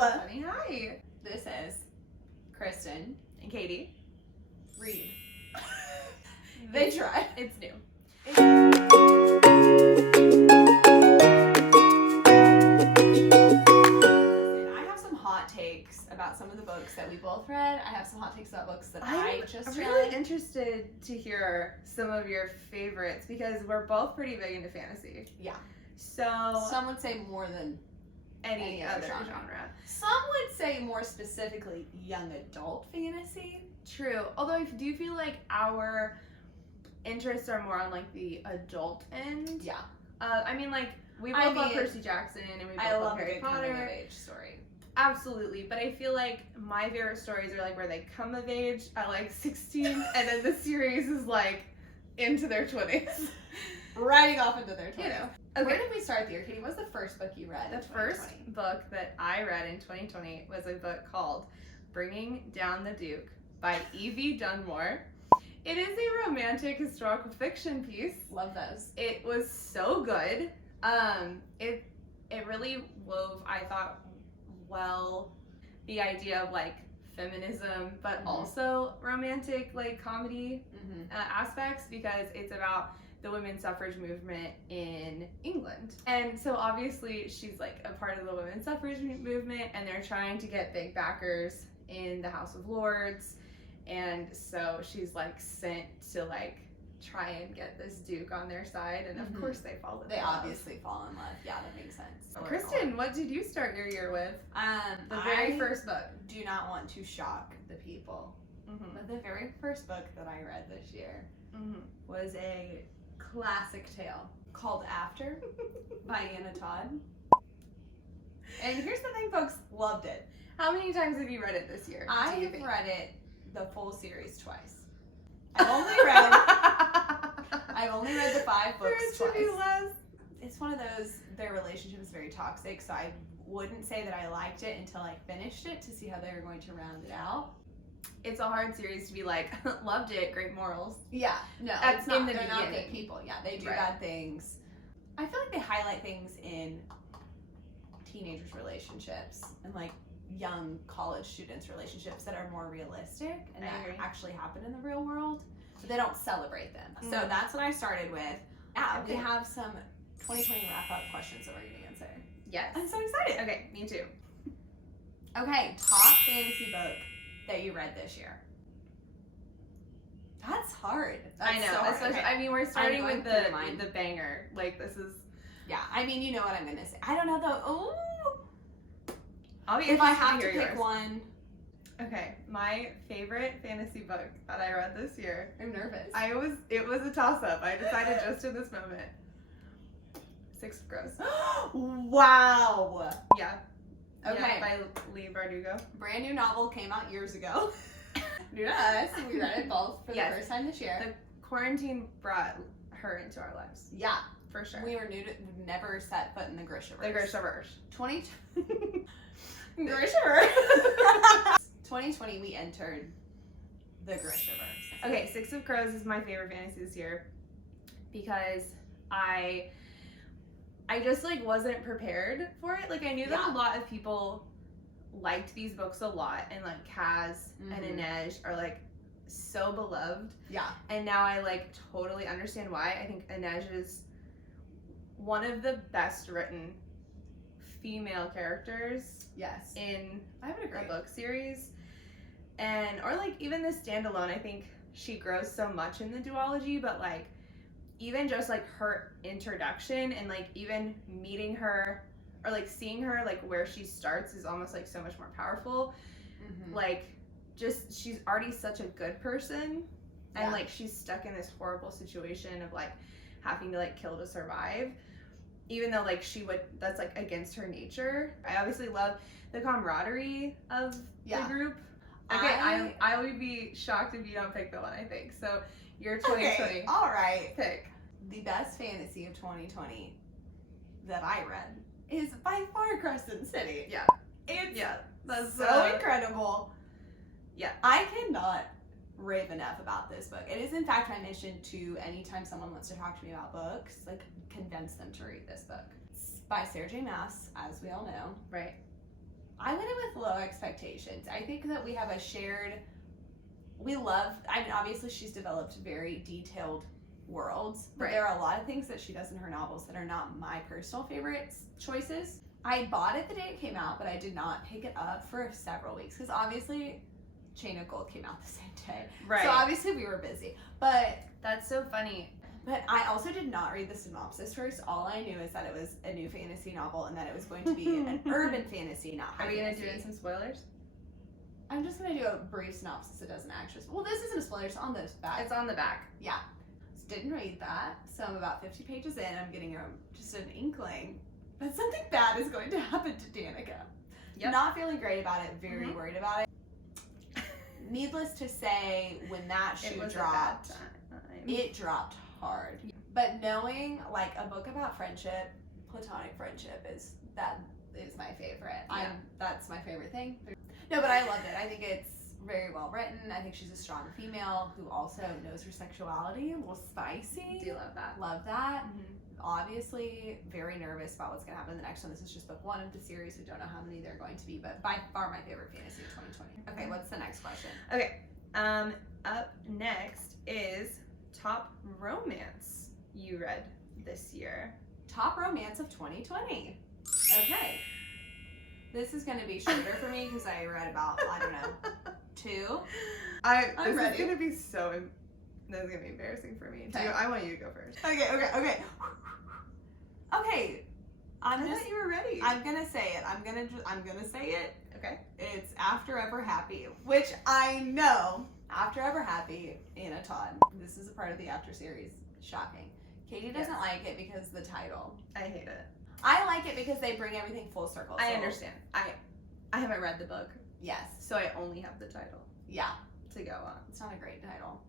Honey, hi. This is Kristen And Katie. Reed. They try. It's new. Listen, I have some hot takes about some of the books that we both read. I have some hot takes about books that I just I'm read. really interested to hear some of your favorites because we're both pretty big into fantasy. Yeah. So Some would say more than any other genre. genre. Some would say more specifically young adult fantasy. True. Although I do feel like our interests are more on like the adult end. Yeah. I mean, like we both love Percy Jackson and we both I love love a Harry good Potter. coming of age story. Absolutely, but I feel like my favorite stories are like where they come of age at like 16 and then the series is like into their 20s. Riding off into their 20s. You know. Where Okay. did we start the year, Katie? What was the first book you read in The first 2020? book that I read in 2020 was a book called Bringing Down the Duke by Evie Dunmore. It is a romantic historical fiction piece. Love those. It was so good. It really wove, I thought, well, the idea of like feminism, but also romantic like comedy aspects because it's about the women's suffrage movement in England. And so obviously she's like a part of the women's suffrage movement and they're trying to get big backers in the House of Lords. And so she's like sent to like try and get this duke on their side, and of course they fall in love. They obviously fall in love. Yeah, that makes sense. Kristen, what did you start your year with? The I very first book. do not want to shock the people, but the very first book that I read this year was a classic tale called After by Anna Todd. And here's the thing, folks, loved it. How many times have you read it this year? I've read it the full series twice. I've only read the 5 books twice. It's one of those, their relationship is very toxic, so I wouldn't say that I liked it until I finished it to see how they were going to round it out. It's a hard series to be like, loved it, great morals. Yeah, no, That's it's not. in the They're not good beginning. people. Yeah, they do Right. bad things. I feel like they highlight things in teenagers' relationships and like young college students' relationships that are more realistic and I that agree. actually happen in the real world, but they don't celebrate them. So Mm. that's what I started with. Yeah, we Okay. have some 2020 wrap-up questions that we're going to answer. Yes. I'm so excited. Okay, me too. Okay, top fantasy book that you read this year. That's hard. That's I know, so hard. especially. Okay. I mean, we're starting going with through mine. the banger. Like this is. Yeah, I mean, you know what I'm gonna say. I don't know though. Ooh, I'll be if I interested have to hear pick yours. one, Okay, my favorite fantasy book that I read this year. I'm nervous. It was a toss up. I decided just in this moment. Six of Crows. Wow. Yeah. Okay. Yeah, by Lee Bardugo. Brand new novel came out years ago. New to us. We read it both for Yes. the first time this year. The quarantine brought her into our lives Yeah, for sure. we were new to never set foot in the Grishaverse. The Grishaverse. 2020 we entered the Grishaverse. Okay, Six of Crows is my favorite fantasy this year because I just like wasn't prepared for it. Like I knew that Yeah. a lot of people liked these books a lot and like Kaz and Inej are like so beloved. Yeah. And now I like totally understand why. I think Inej is one of the best written female characters Yes. in I would agree. a book series. And or like even the standalone, I think she grows so much in the duology, but like even just like her introduction and like even meeting her or like seeing her like where she starts is almost like so much more powerful. Like just she's already such a good person and Yeah. like she's stuck in this horrible situation of like having to like kill to survive, even though like that's like against her nature. I obviously love the camaraderie of Yeah. the group. Okay, I would be shocked if you don't pick the one I think. So your 2020 Okay, all right. pick. The best fantasy of 2020 that I read is by far Crescent City. Yeah. It's Yeah, that's so incredible. Yeah. I cannot rave enough about this book. It is in fact my mission to, anytime someone wants to talk to me about books, like convince them to read this book. It's by Sarah J Maas, as we all know. right. I wouldn't low expectations. I think that we have a shared, we love, I mean, obviously she's developed very detailed worlds, but Right. there are a lot of things that she does in her novels that are not my personal favorite choices. I bought it the day it came out, but I did not pick it up for several weeks because obviously Chain of Gold came out the same day. Right. So obviously we were busy. But That's so funny. I also did not read the synopsis first. All I knew is that it was a new fantasy novel and that it was going to be an urban fantasy, not high Are we gonna fantasy. do in some spoilers? I'm just gonna do a brief synopsis. It doesn't actually. Well, this isn't a spoiler. It's on the back. It's on the back. Yeah. Didn't read that, so I'm about 50 pages in. I'm getting just an inkling that something bad is going to happen to Danica. Yep. Not feeling great about it. Very Mhm. worried about it. Needless to say, when that shoe It was dropped, a bad time. it dropped hard. But knowing like a book about friendship, platonic friendship is my favorite. Yeah. That's my favorite thing. No, but I loved it. I think it's very well written. I think she's a strong female who also knows her sexuality. A little spicy. Do love that. Love that. Mhm. Obviously, very nervous about what's going to happen in the next one. This is just book one of the series. We don't know how many there are going to be, but by far my favorite fantasy of 2020. Okay, what's the next question? Okay. Up next is top romance you read this year. Top romance of 2020. Okay. This is going to be shorter for me because I read about, I don't know, 2. I'm ready. This is gonna be so. This is gonna be embarrassing for me. Okay. I want you to go first. Okay. Okay. I thought you were ready. I'm gonna say it. I'm gonna say it. Okay. It's After Ever Happy, which I know. After Ever Happy, Anna Todd. This is a part of the After series. Shocking. Katie doesn't Yes. like it because of the title. I hate it. I like it because they bring everything full circle. I So, understand. I haven't read the book, Yes. so I only have the title Yeah. to go on. It's not a great title.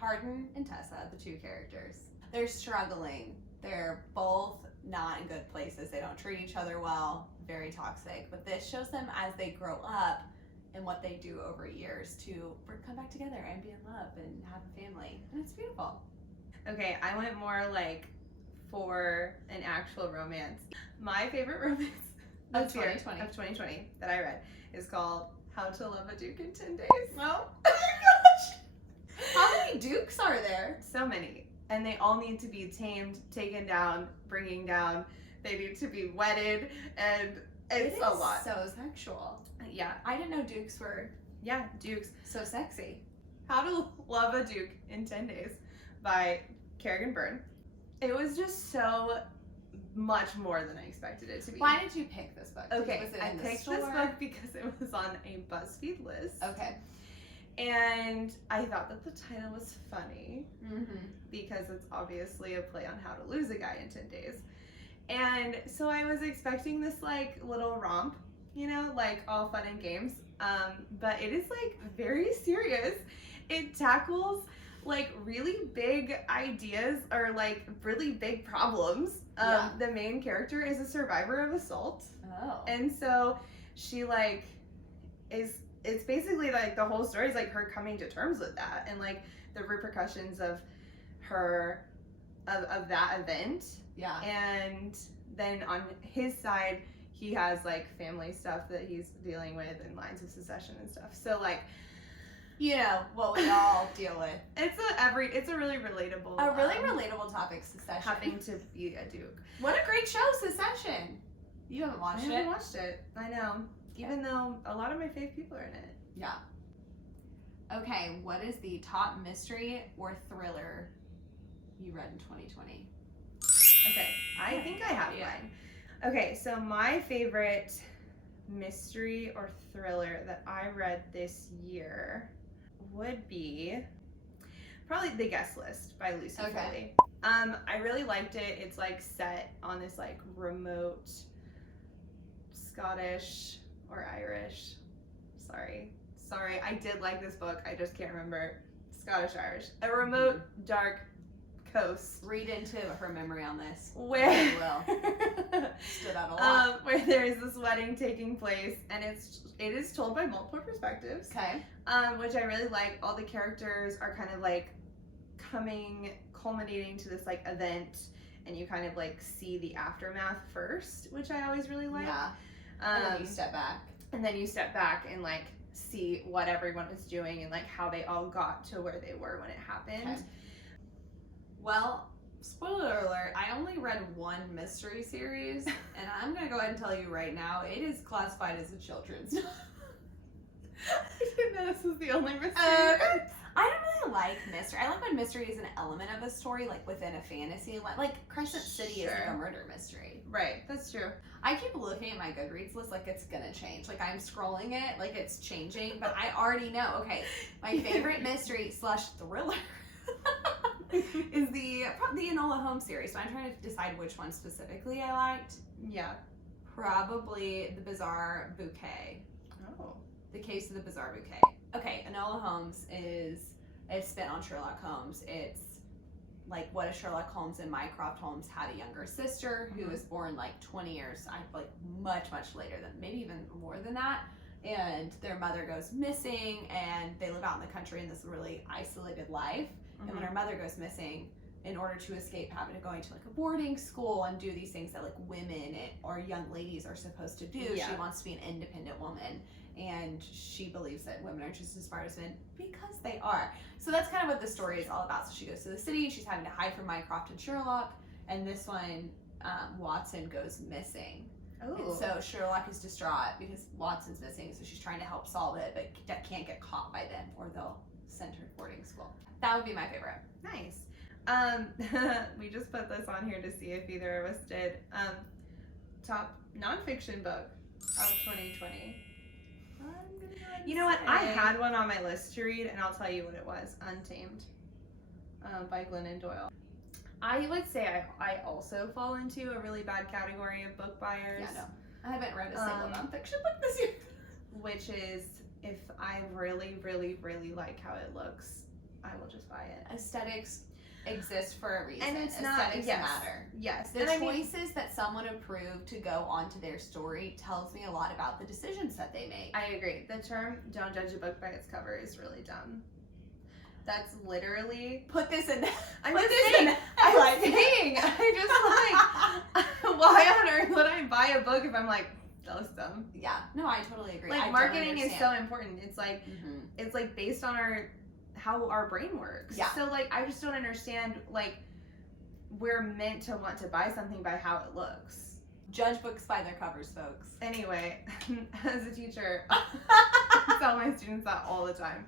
Hardin and Tessa, the 2 characters, they're struggling. They're both not in good places. They don't treat each other well. Very toxic. But this shows them as they grow up and what they do over years to come back together and be in love and have a family. And it's beautiful. Okay, I went more like for an actual romance. My favorite romance Of this year, 2020. of 2020 that I read is called How to Love a Duke in 10 Days. Oh my gosh. How many dukes are there? So many. And they all need to be tamed, taken down, bringing down. They need to be wedded, and it's a lot. So sexual. Yeah, I didn't know dukes were yeah, Dukes. so sexy. How to Love a Duke in 10 Days by Kerrigan Byrne. It was just so much more than I expected it to be. Why did you pick this book? Okay, Was it I in the picked store? this book because it was on a BuzzFeed list. Okay. And I thought that the title was funny Mm-hmm. because it's obviously a play on how to lose a guy in 10 days. And so I was expecting this like little romp, you know, like all fun and games. But it is like very serious. It tackles like really big ideas or like really big problems. Yeah. The main character is a survivor of assault. Oh. And so she like it's basically like the whole story is like her coming to terms with that and like the repercussions of her of that event. Yeah. And then on his side he has like family stuff that he's dealing with and lines of succession and stuff. So like, You know what we all deal with. it's a really relatable A really relatable topic, Succession. having to be a duke. What a great show, Succession. You haven't I watched haven't it? watched it. I know. Even though a lot of my fave people are in it. Yeah. Okay, what is the top mystery or thriller you read in 2020? Okay, I think I have Yeah. mine. Okay, so my favorite mystery or thriller that I read this year would be probably The Guest List by Lucy Okay. Foley. I really liked it. It's like set on this like remote Scottish or Irish. Sorry, I did like this book. I just can't remember. Scottish Irish. A remote, dark coast Read into her memory on this. where You will. Stood out a lot. where there is this wedding taking place, and it is told by multiple perspectives, Okay. which I really like. All the characters are kind of like culminating to this like event, and you kind of like see the aftermath first, which I always really like. Yeah. And then you step back. and then you step back and like see what everyone was doing and like how they all got to where they were when it happened. Okay. Well, spoiler alert, I only read one mystery series, and I'm gonna go ahead and tell you right now, it is classified as a children's. I didn't know this was the only mystery. I don't really like mystery. I like when mystery is an element of a story, like within a fantasy. Like Crescent City is like Sure. a murder mystery. Right, that's true. I keep looking at my Goodreads list like it's gonna change. Like I'm scrolling it like it's changing, but I already know. Okay, my favorite mystery / thriller is the Enola Holmes series. So I'm trying to decide which one specifically I liked. Yeah. Probably The Bizarre Bouquet. Oh. The Case of the Bizarre Bouquet. Okay, Enola Holmes it's spent on Sherlock Holmes. It's like what if Sherlock Holmes and Mycroft Holmes had a younger sister who was born like 20 years, like much later than, maybe even more than that. And their mother goes missing, and they live out in the country in this really isolated life. And when her mother goes missing, in order to escape having to going to like a boarding school and do these things that like women or young ladies are supposed to do, Yeah. she wants to be an independent woman. And she believes that women are just as smart as men because they are. So that's kind of what the story is all about. So she goes to the city, she's having to hide from Mycroft and Sherlock, and this one, Watson goes missing. Oh. And so Sherlock is distraught because Watson's missing, so she's trying to help solve it, but can't get caught by them or they'll send her to boarding school. That would be my favorite. Nice. We just put this on here to see if either of us did. Top nonfiction book of 2020. You know what? I had one on my list to read, and I'll tell you what it was. Untamed, by Glennon Doyle. I would say I also fall into a really bad category of book buyers. Yeah, no. I haven't read a single nonfiction book this year. Which is, if I really, really, really like how it looks, I will just buy it. Aesthetics exist for a reason. And it's Aesthetics not, yes, matter. Yes. The and choices that someone approved to go onto their story tells me a lot about the decisions that they make. I agree. The term "don't judge a book by its cover" is really dumb. That's literally. Put this in. I'm Put just this saying. in. I'm like saying. I just like. Why on earth would I buy a book if I'm like, that looks dumb? Yeah. No, I totally agree. Like I marketing don't is so important. It's like Mhm. it's like based on how our brain works. Yeah. So like I just don't understand like we're meant to want to buy something by how it looks. Judge books by their covers, folks. Anyway, as a teacher, I tell my students that all the time.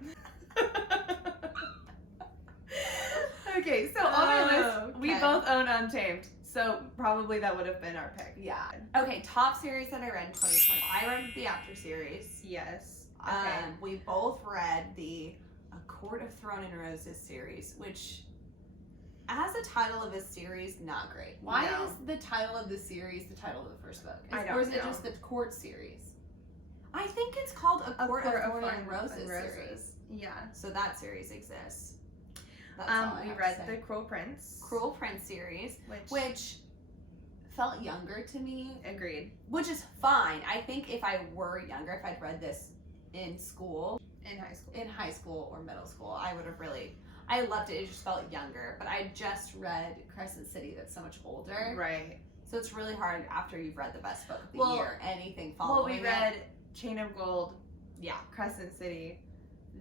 Okay, so on our list, we Okay. both own Untamed, so probably that would have been our pick. Yeah. Okay, top series that I read in 2020. I read the After series. Yes. Okay. We both read the A Court of Thorn and Roses series, which, as a title of a series, not great. Why No. is the title of the series the title of the first book? I don't or is it know. just the Court series? I think it's called A Court of Thorn and Roses series. Yeah. So that series exists. That's all I We have to read say. The Cruel Prince. Cruel Prince series, which felt younger to me, Agreed. which is fine. I think if I were younger, if I'd read this in school, In high school. or middle school, I would have really, I loved it. It just felt younger. But I just read Crescent City, that's so much older. Right. So it's really hard after you've read the best book of the Well- year, anything Well, following we read Chain of Gold, Yeah. Crescent City,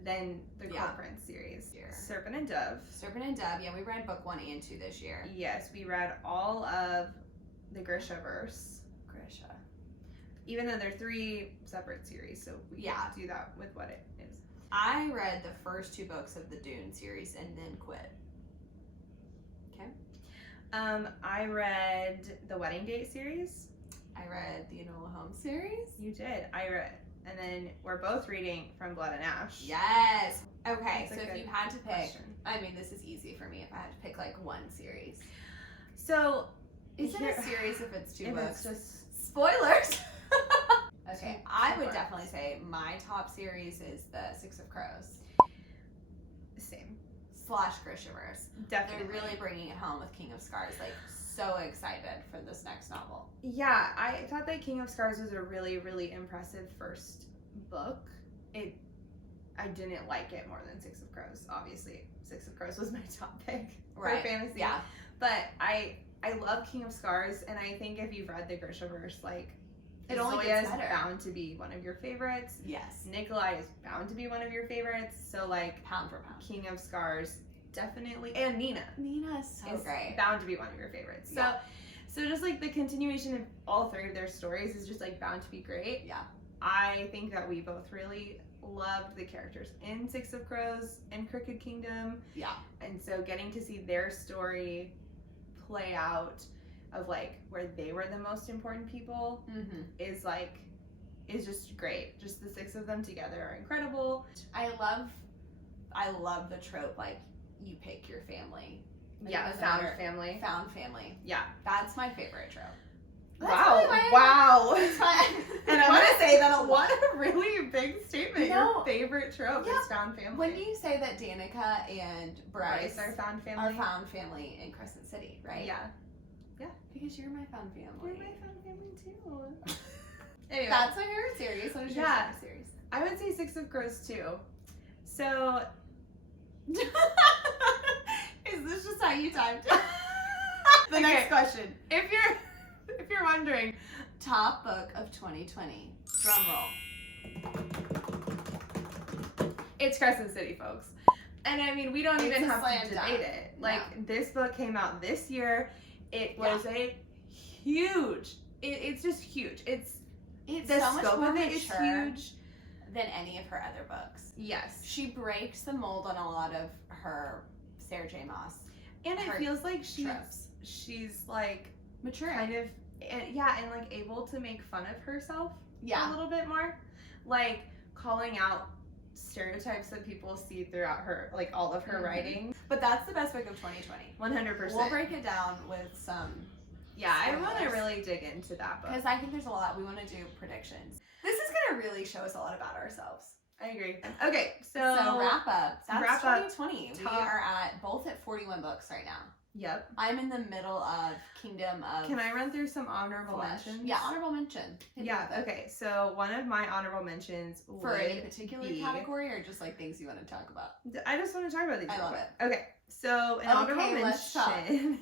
then the Cruel Yeah. Prince series, Here. Serpent and Dove. Serpent and Dove. Yeah, we read book 1 and 2 this year. Yes, we read all of the Grishaverse, Grisha. even though they're 3 separate series, so we Yeah. can do that with what it is. I read the first 2 books of the Dune series and then quit. Okay. I read the Wedding Date series. I read the Enola Holmes series. You did. I read, and then we're both reading From Blood and Ash. Yes. Okay, That's a so if good you had to pick, question. I mean, this is easy for me if I had to pick like one series. So, Is it Here- a series if it's 2 if books? it's just Spoilers! Okay, Two I would books. definitely say my top series is the Six of Crows the same. / Grishaverse. They're Definitely. really bringing it home with King of Scars. Like, so excited for this next novel. Yeah, I thought that King of Scars was a really, really impressive first book. I didn't like it more than Six of Crows. Obviously, Six of Crows was my top pick for fantasy. Yeah. But I love King of Scars, and I think if you've read the Grishaverse, like, It only Zoya gets is better. bound to be one of your favorites. Yes. Nikolai is bound to be one of your favorites. So like Pound for pound. King of Scars, definitely, and Nina Nina is so is great. bound to be one of your favorites. So, Yeah. so just like the continuation of all three of their stories is just like bound to be great. Yeah. I think that we both really loved the characters in Six of Crows and Crooked Kingdom. Yeah. And so getting to see their story play out of like where they were the most important people Mm-hmm. is just great. Just the six of them together are incredible. I love the trope, like, you pick your family. Like, it Yeah, doesn't found matter. family. Found family. Yeah. That's my favorite trope. Wow. It's my, and I'm What going to say that a lot. What a really big statement. No. Your favorite trope Yeah. is found family. When you say that Danica and Bryce are found family. are found family in Crescent City, right? Yeah. Because you're my found family. You're my found family too. Anyway. That's my favorite series. What is your Yeah. favorite series? I would say Six of Crows too. So Is this just how you typed it? The Okay. next question. if you're wondering, Top book of 2020. Drum roll. it's Crescent City, folks. And I mean, we don't It's even a have slam to debate dunk. it. Like, this book came out this year. It was a huge, it's just huge. It's the so much scope more of it is mature huge. than any of her other books. Yes. She breaks the mold on a lot of her Sarah J. Maas And it her feels like tropes. she's like mature. kind of, and like able to make fun of herself a Yeah. little bit more. Like calling out stereotypes that people see throughout her, like all of her Mhm. writing. But that's the best book of 2020. 100%. We'll break it down with some, Yeah, I want to spoilers. really dig into that book. because I think there's a lot. We want to do predictions. This is going to really show us a lot about ourselves. I agree. Okay, so wrap up. That's wrap up. 2020. We Top- are both at 41 books right now. Yep. I'm in the middle of Kingdom of Can I run through some honorable Flesh. mentions? Yeah, honorable mention. Hit me Yeah, with it. okay. So one of my honorable mentions For any would particular be- category or just like things you want to talk about? I just want to talk about these. I real love quick. Okay, so an Okay, honorable let's talk. mention.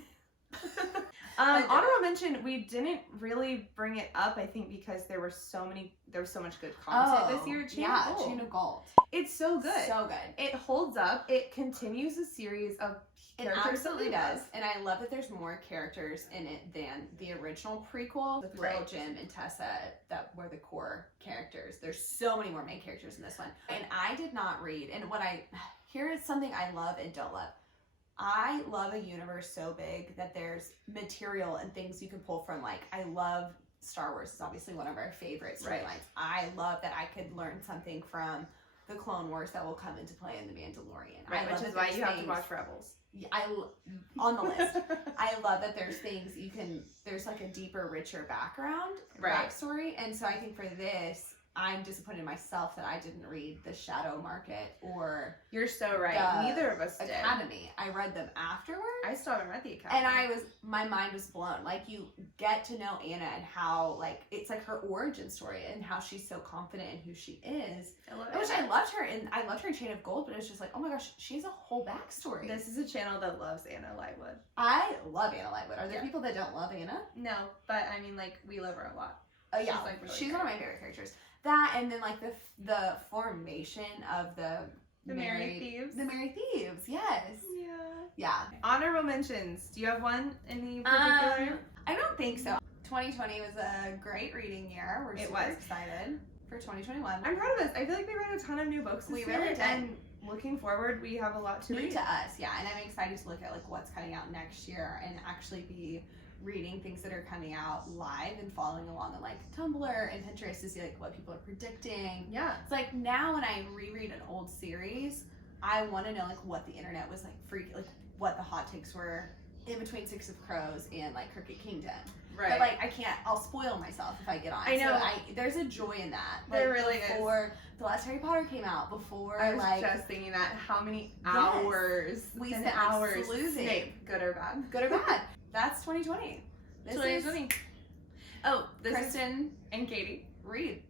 Honorable mention. We didn't really bring it up. I think because there was so much good content this year. Chain of Gold. Chain of Gold. It's so good. So good. It holds up. It continues a series of It characters that absolutely we does. love. And I love that there's more characters in it than the original prequel with Will, Right. Jim, and Tessa that were the core characters. There's so many more main characters in this one. And I did not read, and here is something I love and don't love. I love a universe so big that there's material and things you can pull from. Like, I love Star Wars. It's obviously one of our favorite storylines. Right. I love that I could learn something from the Clone Wars that will come into play in The Mandalorian. Right, I love which is that why there's you have to things- watch Rebels. Yeah, on the list. I love that there's things there's like a deeper, richer Right. backstory. And so I think for this, I'm disappointed in myself that I didn't read The Shadow Market or You're so right. The Neither of us did. Academy. I read them afterwards. I still haven't read the Academy. And my mind was blown. Like, you get to know Anna and how, like, it's like her origin story and how she's so confident in who she is. I love Which it. I loved her in Chain of Gold, but it's just like, oh my gosh, she has a whole backstory. This is a channel that loves Anna Lightwood. I love Anna Lightwood. Are there Yeah. people that don't love Anna? No, but I mean, like, we love her a lot. Oh yeah, She's, like, really she's great. one of my favorite characters. That, and then like the formation of the Merry Thieves. The Merry Thieves, yes. Yeah. Yeah. Honorable mentions. Do you have one? Any particular? I don't think so. 2020 was a great reading year. We're It super was. excited for 2021. I'm proud of us. I feel like we read a ton of new books this We year. really did. And looking forward, we have a lot to New read. to us, yeah, and I'm excited to look at like what's coming out next year and actually be reading things that are coming out live and following along on like Tumblr and Pinterest to see like what people are predicting. Yeah. It's like now when I reread an old series, I want to know like what the internet was like like what the hot takes were in between Six of Crows and like Crooked Kingdom. Right. But like I'll spoil myself if I get on. I know. So there's a joy in that. There Like, really is. before the last Harry Potter came out, before I was like just thinking that how many Yes. hours We and spent, like, hours sleuzing. Snape, good or bad? good or bad. That's 2020. This is 2020. Oh, this is Kristen and Katie. Reed.